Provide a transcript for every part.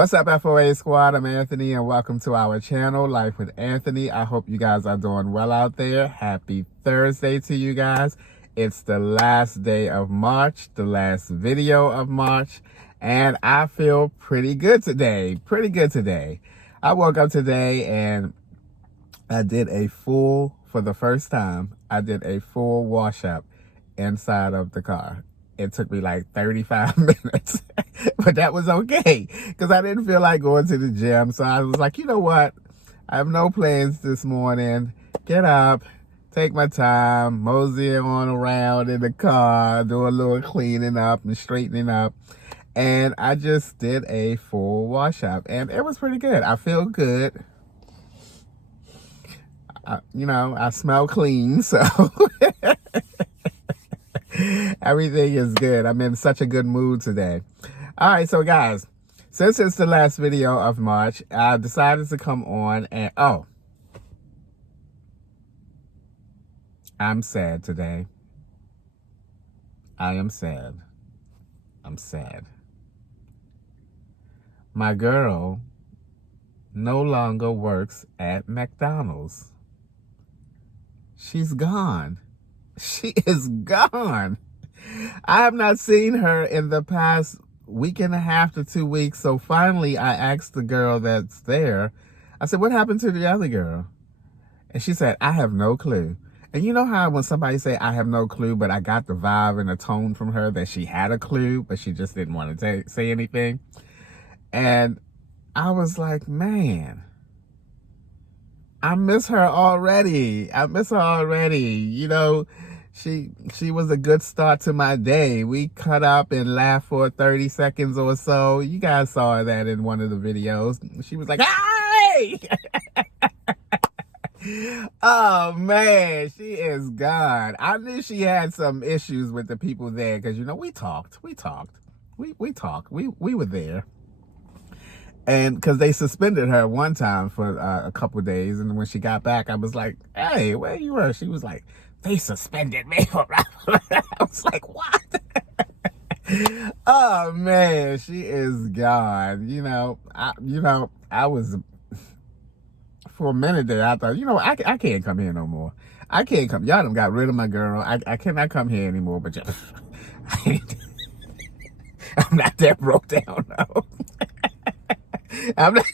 What's up, FOA Squad? I'm Anthony, and welcome to our channel, Life with Anthony. I hope you guys are doing well out there. Happy Thursday to you guys. It's the last day of March, the last video of March, and I feel pretty good today. I woke up today and I did for the first time, I did a full wash up inside of the car. It took me like 35 minutes, but that was okay because I didn't feel like going to the gym. So I was like, you know what? I have no plans this morning. Get up, take my time, mosey on around in the car, do a little cleaning up and straightening up. And I just did a full wash up and it was pretty good. I feel good. I smell clean, so everything is good. I'm in such a good mood today. All right, so guys, since it's the last video of March, I decided to come on and, I'm sad today. I am sad. I'm sad. My girl no longer works at McDonald's. She's gone. She is gone. I have not seen her in the past week and a half to 2 weeks. So finally, I asked the girl that's there, I said, what happened to the other girl? And she said, I have no clue. And you know how when somebody say, I have no clue, but I got the vibe and the tone from her that she had a clue, but she just didn't want to say anything. And I was like, man, I miss her already. You know, she was a good start to my day. We cut up and laughed for 30 seconds or so. You guys saw that in one of the videos. She was like, hey! Oh, man, she is gone. I knew she had some issues with the people there because, you know, we talked. We were there. And because they suspended her one time for a couple of days. And when she got back, I was like, hey, where you were? She was like, they suspended me. I was like, what? Oh, man, she is gone. I was, for a minute there, I thought, I can't come here no more. I can't come. Y'all done got rid of my girl. I cannot come here anymore. But I'm not that broke down, though. I'm not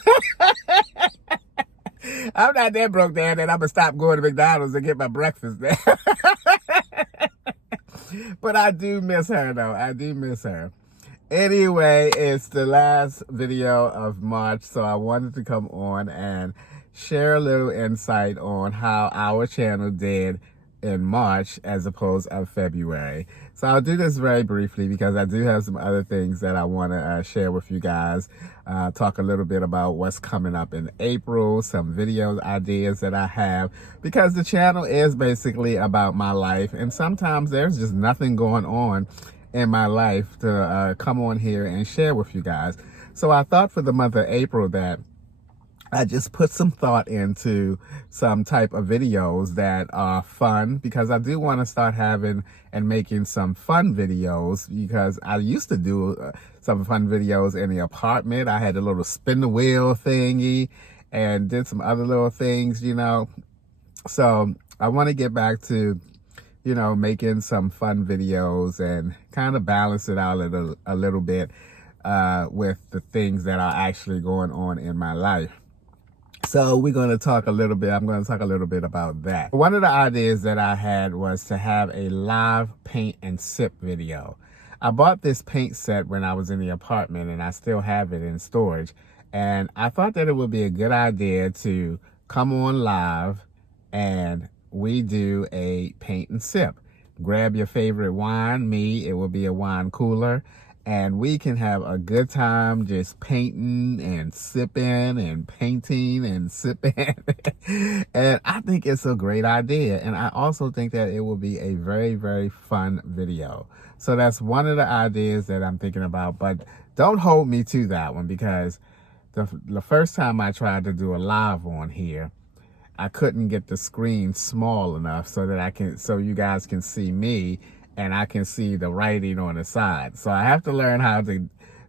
that broke down that I'm gonna stop going to McDonald's and get my breakfast there. But I do miss her, though. I do miss her. Anyway, it's the last video of March, so I wanted to come on and share a little insight on how our channel did in March as opposed to February. So I'll do this very briefly because I do have some other things that I want to share with you guys. Talk a little bit about what's coming up in April, some video ideas that I have, because the channel is basically about my life, and sometimes there's just nothing going on in my life to come on here and share with you guys. So I thought for the month of April that I just put some thought into some type of videos that are fun, because I do want to start having and making some fun videos, because I used to do some fun videos in the apartment. I had a little spin the wheel thingy and did some other little things, So I want to get back to, making some fun videos and kind of balance it out a little bit with the things that are actually going on in my life. So I'm going to talk a little bit about that. One of the ideas that I had was to have a live paint and sip video. I bought this paint set when I was in the apartment, and I still have it in storage. And I thought that it would be a good idea to come on live and we do a paint and sip. Grab your favorite wine. It will be a wine cooler. And we can have a good time just painting and sipping and painting and sipping. And I think it's a great idea. And I also think that it will be a very, very fun video. So that's one of the ideas that I'm thinking about. But don't hold me to that one, because the first time I tried to do a live on here, I couldn't get the screen small enough so you guys can see me and I can see the writing on the side. So I have to learn how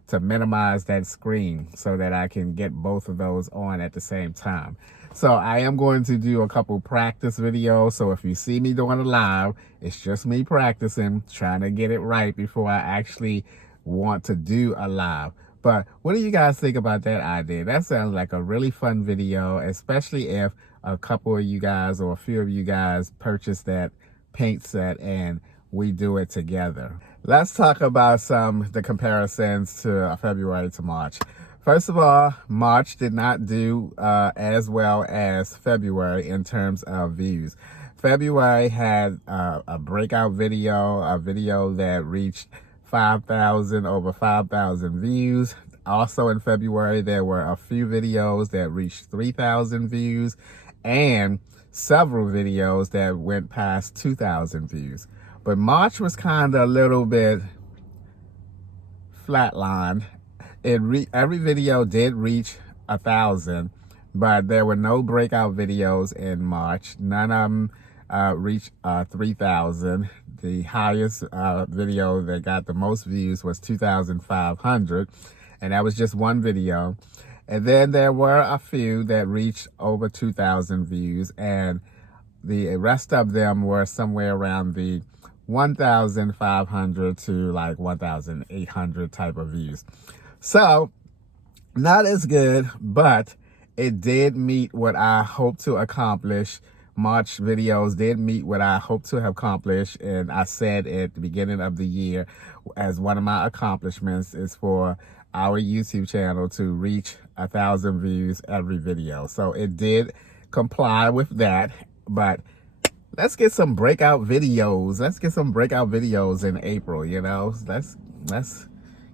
to minimize that screen so that I can get both of those on at the same time. So I am going to do a couple practice videos. So if you see me doing a live, it's just me practicing, trying to get it right before I actually want to do a live. But what do you guys think about that idea? That sounds like a really fun video, especially if a couple of you guys or a few of you guys purchase that paint set and we do it together. Let's talk about the comparisons to February to March. First of all, March did not do as well as February in terms of views. February had a breakout video, a video that reached 5,000, over 5,000 views. Also in February, there were a few videos that reached 3,000 views and several videos that went past 2,000 views. But March was kind of a little bit flatlined. Every video did reach 1,000, but there were no breakout videos in March. None of them reached 3,000. The highest video that got the most views was 2,500, and that was just one video. And then there were a few that reached over 2,000 views, and the rest of them were somewhere around the 1,500 to like 1,800 type of views. So not as good, but it did meet what I hoped to accomplish. March videos did meet what I hoped to have accomplished, and I said at the beginning of the year as one of my accomplishments is for our YouTube channel to reach 1,000 views every video. So it did comply with that, but let's get some breakout videos. Let's get some breakout videos in April, you know. Let's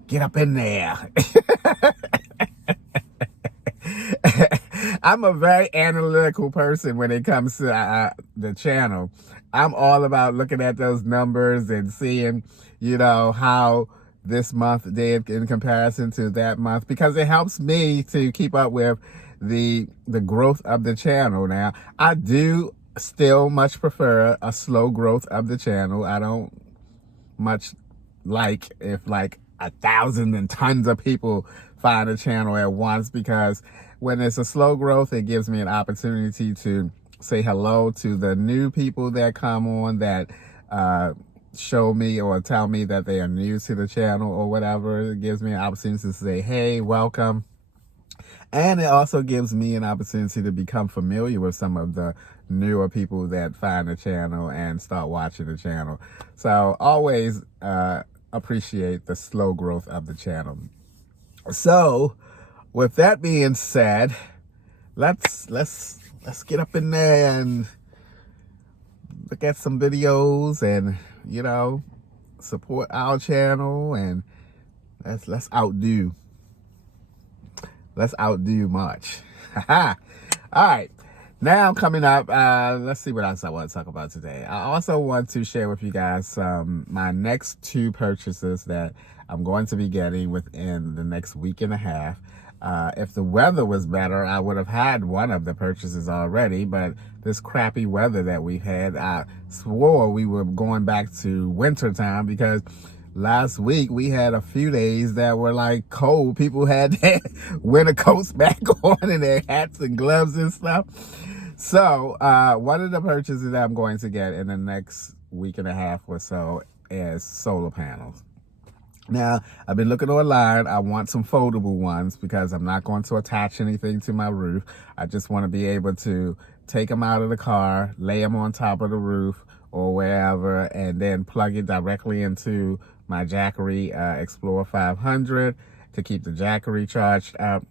get up in there. I'm a very analytical person when it comes to the channel. I'm all about looking at those numbers and seeing, you know, how this month did in comparison to that month, because it helps me to keep up with the growth of the channel. Now, I do still much prefer a slow growth of the channel. I don't much like if like 1,000 and tons of people find a channel at once, because when it's a slow growth, it gives me an opportunity to say hello to the new people that come on, that show me or tell me that they are new to the channel or whatever. It gives me an opportunity to say, hey, welcome. And it also gives me an opportunity to become familiar with some of the newer people that find the channel and start watching the channel. So always appreciate the slow growth of the channel. So with that being said, let's get up in there and look at some videos and, you know, support our channel, and let's outdo March. All right. Now coming up, let's see what else I want to talk about today. I also want to share with you guys my next 2 purchases that I'm going to be getting within the next week and a half. If the weather was better, I would have had one of the purchases already, but this crappy weather that we've had, I swore we were going back to winter time, because last week we had a few days that were like cold. People had their winter coats back on and their hats and gloves and stuff. So one of the purchases that I'm going to get in the next week and a half or so is solar panels. Now, I've been looking online. I want some foldable ones because I'm not going to attach anything to my roof. I just want to be able to take them out of the car, lay them on top of the roof or wherever, and then plug it directly into my Jackery Explorer 500 to keep the Jackery charged up.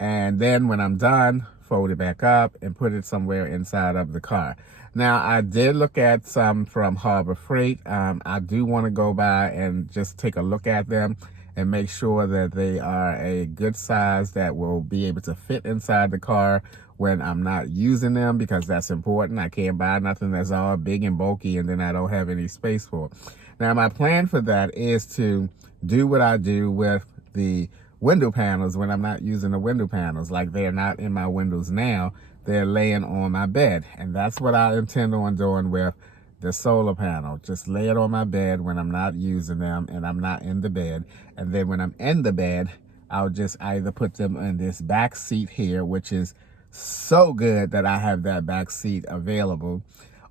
And then when I'm done, fold it back up and put it somewhere inside of the car. Now, I did look at some from Harbor Freight. I do want to go by and just take a look at them and make sure that they are a good size that will be able to fit inside the car when I'm not using them, because that's important. I can't buy nothing that's all big and bulky and then I don't have any space for it. Now, my plan for that is to do what I do with the window panels when I'm not using the window panels. Like, they're not in my windows now. They're laying on my bed. And that's what I intend on doing with the solar panel. Just lay it on my bed when I'm not using them and I'm not in the bed. And then when I'm in the bed, I'll just either put them in this back seat here, which is so good that I have that back seat available,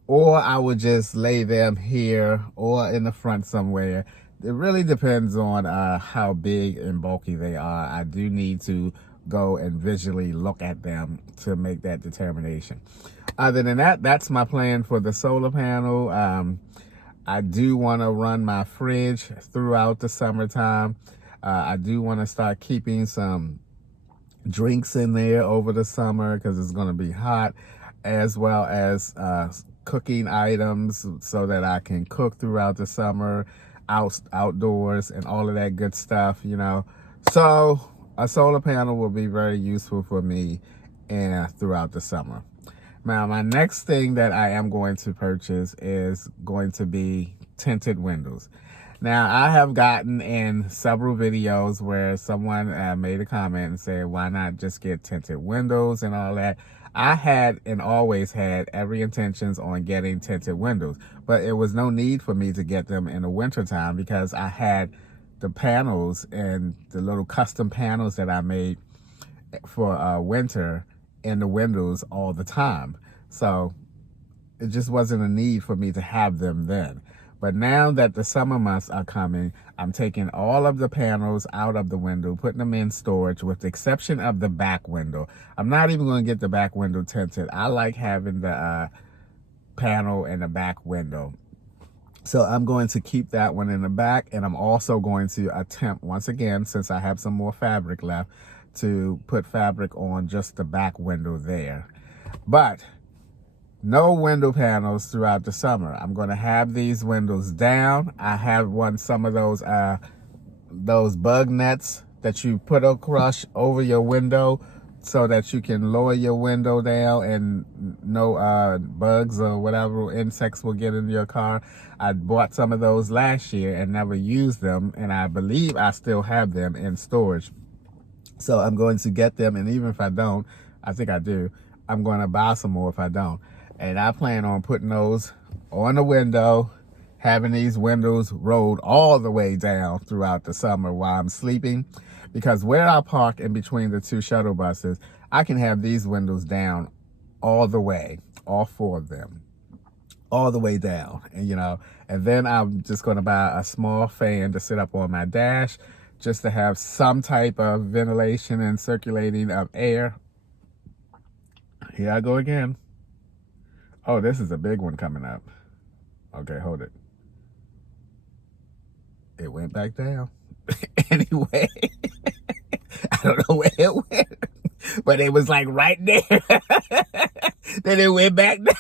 or I would just lay them here or in the front somewhere. It really depends on how big and bulky they are. I do need to go and visually look at them to make that determination. Other than that, that's my plan for the solar panel. I do want to run my fridge throughout the summertime. I do want to start keeping some drinks in there over the summer because it's going to be hot, as well as cooking items so that I can cook throughout the summer, outdoors and all of that good stuff, you know. So a solar panel will be very useful for me throughout the summer. Now, my next thing that I am going to purchase is going to be tinted windows. Now, I have gotten in several videos where someone made a comment and said, why not just get tinted windows and all that? I had and always had every intentions on getting tinted windows, but it was no need for me to get them in the wintertime because I had the panels and the little custom panels that I made for winter in the windows all the time. So it just wasn't a need for me to have them then. But now that the summer months are coming, I'm taking all of the panels out of the window, putting them in storage with the exception of the back window. I'm not even going to get the back window tinted. I like having the panel in the back window. So I'm going to keep that one in the back, and I'm also going to attempt, once again, since I have some more fabric left, to put fabric on just the back window there. But no window panels throughout the summer. I'm going to have these windows down. I have some of those bug nets that you put across over your window so that you can lower your window down and no bugs or whatever insects will get in your car. I bought some of those last year and never used them, and I believe I still have them in storage. So I'm going to get them, and even if I don't, I think I do, I'm going to buy some more if I don't. And I plan on putting those on the window, having these windows rolled all the way down throughout the summer while I'm sleeping. Because where I park in between the two shuttle buses, I can have these windows down all the way, all four of them, all the way down. And, you know, and then I'm just going to buy a small fan to sit up on my dash just to have some type of ventilation and circulating of air. Here I go again. Oh, this is a big one coming up. Okay, hold it. It went back down. Anyway, I don't know where it went, but it was like right there. Then it went back down.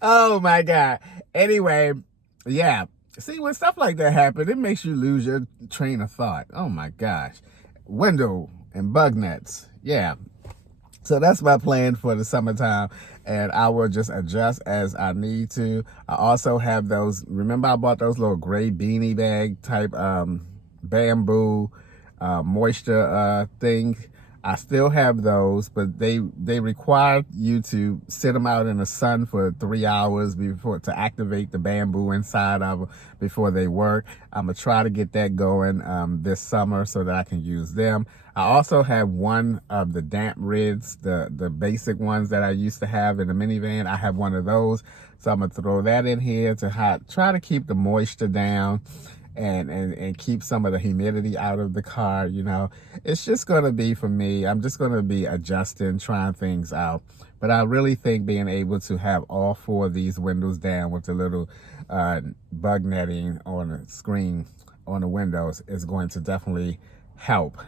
Oh my God. Anyway, yeah. See, when stuff like that happens, it makes you lose your train of thought. Oh my gosh. Window and bug nets. Yeah. So that's my plan for the summertime, and I will just adjust as I need to. I also have those, remember I bought those little gray beanie bag type bamboo moisture thing. I still have those, but they require you to sit them out in the sun for 3 hours to activate the bamboo inside of them before they work. I'm gonna try to get that going this summer so that I can use them. I also have one of the damp rids, the basic ones that I used to have in the minivan. I have one of those, so I'm gonna throw that in here to try to keep the moisture down and keep some of the humidity out of the car. You know, it's just going to be, for me, I'm just going to be adjusting, trying things out. But I really think being able to have all four of these windows down with the little bug netting on the screen on the windows is going to definitely help,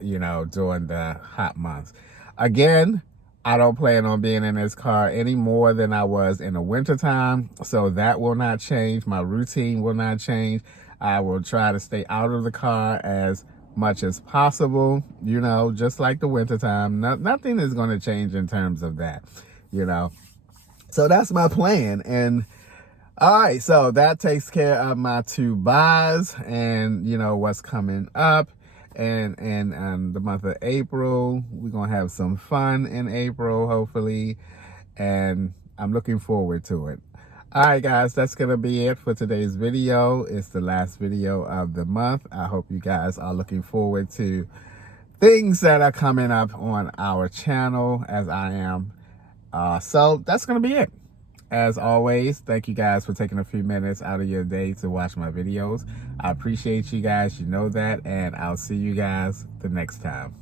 you know, during the hot months. Again, I don't plan on being in this car any more than I was in the wintertime, so that will not change. My routine will not change. I will try to stay out of the car as much as possible, you know, just like the wintertime. Nothing is going to change in terms of that, you know. So that's my plan. And all right, so that takes care of my two buys and, you know, what's coming up. And the month of April, we're going to have some fun in April, hopefully. And I'm looking forward to it. All right, guys, that's going to be it for today's video. It's the last video of the month. I hope you guys are looking forward to things that are coming up on our channel as I am. So that's going to be it. As always, thank you guys for taking a few minutes out of your day to watch my videos. I appreciate you guys. You know that. And I'll see you guys the next time.